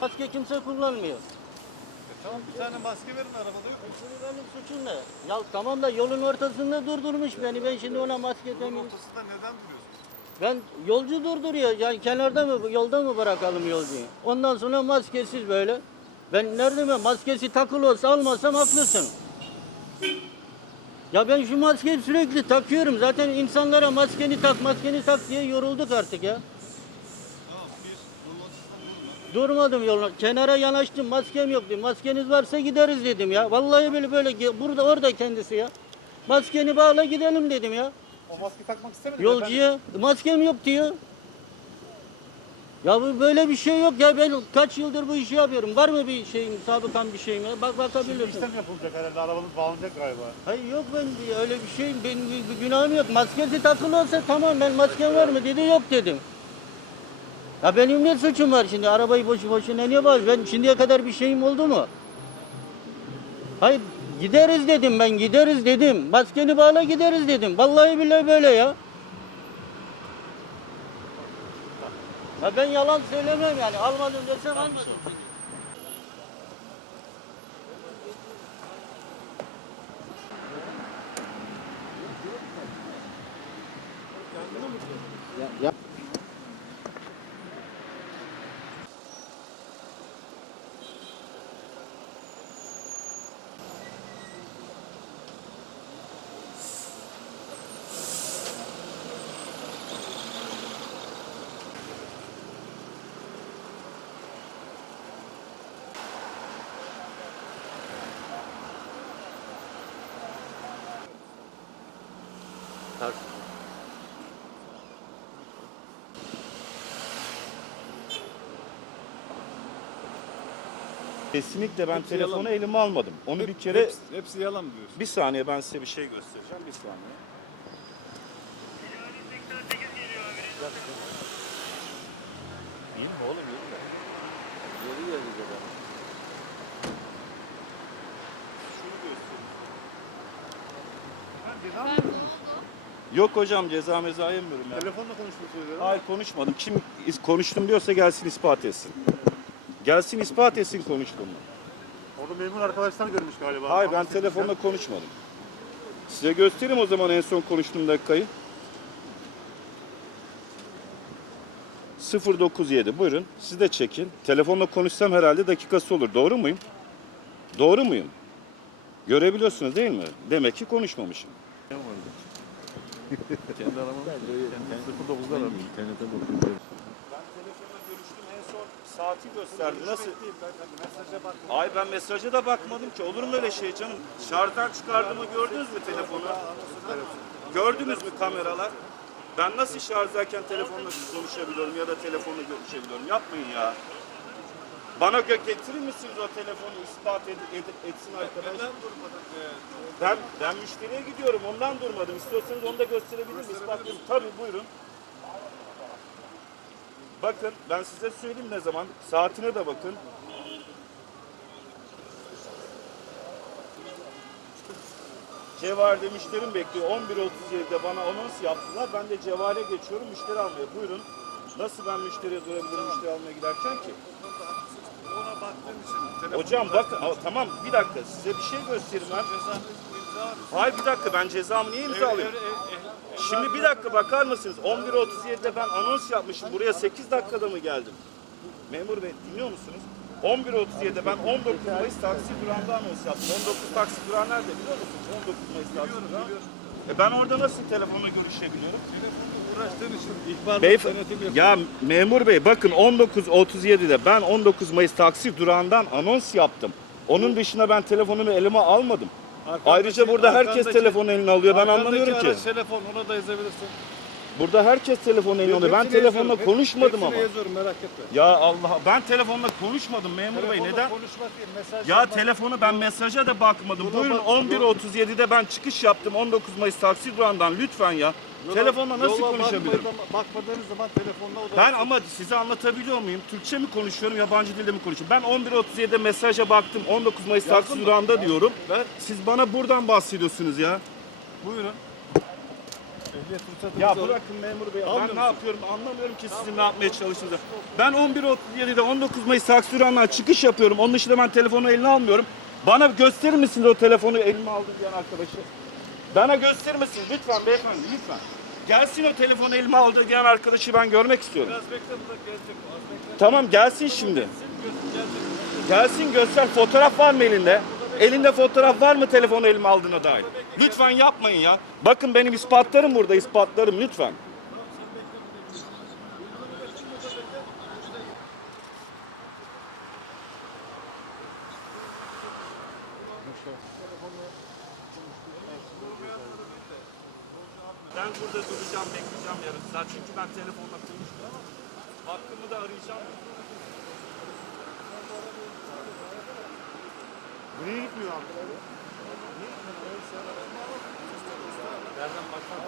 Maske kimse kullanmıyor. Tamam bir tane maske verin arabada yok. Şimdi benim suçum ne? Ya tamam da yolun ortasında durdurmuş beni. Ben şimdi ona maske demeyeyim. ortasında neden duruyorsun? Ben yolcu durduruyor. Yani kenarda mı yolda mı bırakalım yolcuyu? Ondan sonra maskesiz böyle. Ben nerede mi maskesi takılı olsa almasam haklısın. Ya ben şu maskeyi sürekli takıyorum. Zaten insanlara maskeni tak, maskeni tak diye yorulduk artık ya. Durmadım yoluna. Kenara yanaştım. Maskem yok dedim. Maskeniz varsa gideriz dedim ya. Vallahi böyle böyle burada orada kendisi ya. Maskeni bağla gidelim dedim ya. O maske takmak istemedim. Yolcuya maskem yok diyor. Ya bu böyle bir şey yok ya ben kaç yıldır bu işi yapıyorum. Var mı bir şeyim, sabıkan bir şeyim? Bak bakabilirsin. İşlem yapılacak herhalde arabanız bağlanacak galiba. Hayır yok ben öyle bir şey benim bir, bir günahım yok. Maskesi takılı olsa tamam ben maskem var mı dedi yok dedim. Ya benim ne suçum var şimdi arabayı boşu boşuna niye bağlı? Ben şimdiye kadar bir şeyim oldu mu? Hayır gideriz dedim ben gideriz dedim. Maskeni bağla gideriz dedim. Vallahi billahi böyle ya. Ya ben yalan söylemem yani. Almadım desem almadım. Kesinlikle ben Hepsi telefonu yalan. elime almadım. Onu bir Hep- kere hepsi, hepsi yalan diyorsun. bir saniye ben size bir şey göstereceğim. Bir saniye. İyi mi oğlum mi? Geri gelecek adam. Şunu göstereyim. Ben mı? Yok hocam ceza meza yemiyorum ya. Telefonla konuştuğunu söylüyorum. Hayır konuşmadım. Kim is- konuştum diyorsa gelsin ispat etsin. Gelsin ispat etsin konuştuğumu. Orada memur arkadaşlar görmüş galiba. Hayır ben telefonla konuşmadım. Size göstereyim o zaman en son konuştuğum dakikayı. 097 buyurun siz de çekin. Telefonla konuşsam herhalde dakikası olur. Doğru muyum? Doğru muyum? Görebiliyorsunuz değil mi? Demek ki konuşmamışım. Kendi aramamı. Kendi 09'da aradım. İnternete bakıyorum. Ben telefonla görüştüm en son saati gösterdi. Nasıl? Ay ben mesaja da bakmadım ki. Olur mu öyle şey canım? Şarjdan çıkardığımı gördünüz mü telefonu? Gördünüz mü kameralar? Ben nasıl şarjdayken telefonla konuşabiliyorum ya da telefonla görüşebiliyorum? Yapmayın ya. Bana getirir misiniz o telefonu ispat ed- ed- etsin arkadaş? Ben, ben müşteriye gidiyorum ondan durmadım. İstiyorsanız onu da gösterebilirim. ispatlayayım. Tabii buyurun. Bakın ben size söyleyeyim ne zaman. Saatine de bakın. Cevher'de müşterim bekliyor. 11.37'de bana anons yaptılar. Ben de Cevher'e geçiyorum müşteri almaya. Buyurun. Nasıl ben müşteriye durabilirim müşteri almaya giderken ki? Ona baktığım için telefon Hocam Aa, tamam bir dakika size bir şey göstereyim ben. Hayır bir dakika ben cezamı niye imzalayayım? Şimdi bir dakika bakar mısınız? 11.37'de ben anons yapmışım. Buraya 8 dakikada mı geldim? Memur bey dinliyor musunuz? 11.37'de ben 19 Mayıs taksi durağında anons yaptım. 19 taksi durağı nerede biliyor musunuz? 19 Mayıs taksi durağı. E ben orada nasıl telefonla görüşebiliyorum? uğraştığın için ihbar Beyef denetim ya memur bey bakın 19.37'de ben 19 Mayıs taksi durağından anons yaptım. Onun dışında ben telefonumu elime almadım. Arkandaki- Ayrıca burada herkes arkandaki- telefonu eline alıyor. Ben arkandaki anlamıyorum ki. araç telefon ona da yazabilirsin. Burada herkes telefonu eline alıyor. Ben telefonla yazıyorum. Hep- konuşmadım hepsini ama. yazıyorum merak etme. Ya Allah ben telefonla konuşmadım memur bey Telefonla neden? konuşmak değil, mesaj Ya yapmak. telefonu ben mesaja da bakmadım. Buna Buyurun bak- 11.37'de ben çıkış yaptım 19 Mayıs taksi durağından lütfen ya. Yola- Telefonla nasıl yola konuşabilirim? bakmadan- Bakmadığınız zaman telefonla o da Ben ama size anlatabiliyor muyum? Türkçe mi konuşuyorum, yabancı dilde mi konuşuyorum? Ben 11.37'de mesaja baktım. 19 Mayıs Yazdın taksi mı? durağında diyorum. Siz bana buradan bahsediyorsunuz ya. Buyurun. Ya bırakın memur bey. Ben ne yapıyorum anlamıyorum ki sizin ne yapmaya çalıştığınızı. Ben 11.37'de 19 Mayıs Aksüran'dan çıkış yapıyorum. Onun dışında ben telefonu eline almıyorum. Bana gösterir misiniz o telefonu elime aldı diyen arkadaşı? Bana gösterir misiniz lütfen beyefendi lütfen. Gelsin o telefonu elime aldı diyen arkadaşı ben görmek istiyorum. Biraz bekle burada gelecek. Tamam gelsin şimdi. Gelsin göster. Fotoğraf var mı elinde? Elinde fotoğraf var mı telefonu elime aldığına dair? Lütfen yapmayın ya. Bakın benim ispatlarım burada ispatlarım lütfen. Ben burada duracağım, bekleyeceğim yarım saat. Çünkü ben telefonla konuştum. Hakkımı da arayacağım. Buraya gitmiyor abi. Nereden baksan